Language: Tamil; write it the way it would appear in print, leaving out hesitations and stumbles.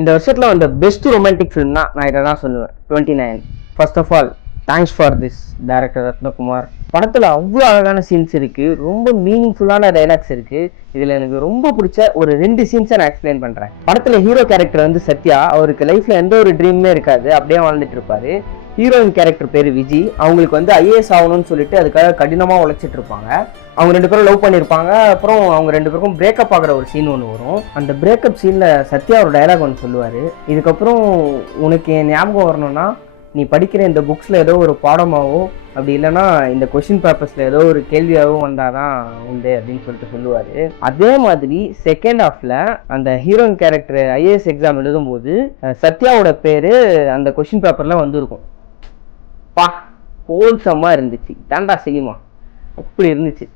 இந்த வருஷத்துல வந்த பெஸ்ட் ரொமான்டிக் ஃபிலிம்னா நான் இதை தான் சொல்லுவேன். 29. First of all thanks for this director Ratnakumar. படத்துல அவ்வளோ அழகான சீன்ஸ் இருக்கு, ரொம்ப மீனிங்ஃபுல்லான டைலாக்ஸ் இருக்கு. இதுல எனக்கு ரொம்ப பிடிச்ச ஒரு 2 சீன்ஸை நான் எக்ஸ்பிளைன் பண்றேன். படத்துல ஹீரோ கேரக்டர் வந்து சத்யா, அவருக்கு லைஃப்ல எந்த ஒரு ட்ரீமுமே இருக்காது, அப்படியே வாழ்ந்துட்டு இருப்பாரு. ஹீரோயின் கேரக்டர் பேரு விஜி, அவங்களுக்கு வந்து ஐஏஎஸ் ஆகணும்னு சொல்லிட்டு அதுக்காக கடினமா உழைச்சிட்டு இருப்பாங்க. அவங்க 2 பேரும் லவ் பண்ணியிருப்பாங்க. அப்புறம் அவங்க 2 பேருக்கும் பிரேக்கப் ஆகிற ஒரு சீன் ஒன்று வரும். அந்த பிரேக்கப் சீனில் சத்யா ஒரு டைலாக் ஒன்று சொல்லுவார். இதுக்கப்புறம் உனக்கு என் ஞாபகம் வரணும்னா நீ படிக்கிற இந்த புக்ஸில் ஏதோ ஒரு பாடமாகவோ அப்படி இல்லைன்னா இந்த கொஷின் பேப்பர்ஸில் ஏதோ ஒரு கேள்வியாகவும் வந்தால் தான் உண்டு அப்படின்னு சொல்லிட்டு சொல்லுவார். அதே மாதிரி செகண்ட் ஹாஃபில் அந்த ஹீரோயின் கேரக்டர் ஐஏஎஸ் எக்ஸாம் எழுதும்போது சத்யாவோட பேர் அந்த கொஷின் பேப்பரில் வந்துருக்கும். பா ஹோல்சமாக இருந்துச்சு, தாண்டா சினிமா அப்படி இருந்துச்சு.